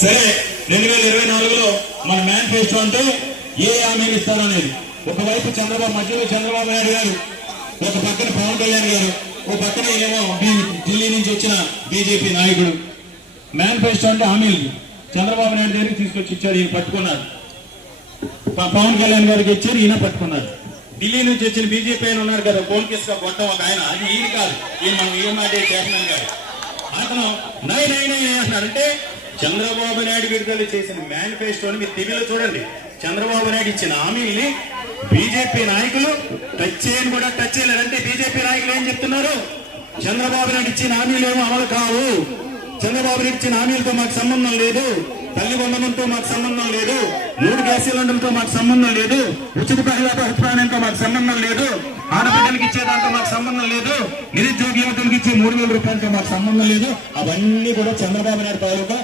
సరే రెండు వేల ఇరవై నాలుగులో మన మేనిఫెస్టో అంటే ఏ హామీలు ఇస్తారనేది. ఒకవైపు చంద్రబాబు మధ్యలో చంద్రబాబు నాయుడు గారు ఒక పక్కన పవన్ కళ్యాణ్ గారు ఒక పక్కన ఏమో ఢిల్లీ నుంచి వచ్చిన బీజేపీ నాయకుడు. మేనిఫెస్టో అంటే హామీలు. చంద్రబాబు నాయుడు గారికి తీసుకొచ్చి ఇచ్చారు ఈయన పట్టుకున్నారు. పవన్ కళ్యాణ్ గారికి ఇచ్చారు ఈయన పట్టుకున్నారు. ఢిల్లీ నుంచి వచ్చిన బీజేపీ ఆయన ఉన్నారు కదా పోల్కేస్ కొత్త ఒక ఆయన అది ఈయన కాదు. ఈయన మనం ఏ మాట చేస్తున్నాం కాదు అతను నై నై నై అంటున్నారంటే చంద్రబాబు నాయుడు విడుదల చేసిన మేనిఫెస్టోని మీరు టీవీలో చూడండి. చంద్రబాబు నాయుడు ఇచ్చిన హామీని బీజేపీ నాయకులు టచ్ చేయని కూడా టచ్ చేయలేదంటే బీజేపీ నాయకులు ఏం చెప్తున్నారు? చంద్రబాబు నాయుడు ఇచ్చిన హామీలు ఏమో అమలు కావు. చంద్రబాబు నాయుడు ఇచ్చిన హామీలతో మాకు సంబంధం లేదు. తల్లి వందనంతో మాకు సంబంధం లేదు. మూడు గ్యాస్ సిలిండర్లతో మాకు సంబంధం లేదు. ఉచిత ప్రహ్లాద ప్రతిపాదనతో మాకు సంబంధం లేదు. ఆడపిల్లలకి ఇచ్చే దాంతో మాకు సంబంధం లేదు. నిరుద్యోగ యువతలకు ఇచ్చే మూడు వేల రూపాయలతో మాకు సంబంధం లేదు. అవన్నీ కూడా చంద్రబాబు నాయుడు తాలూకా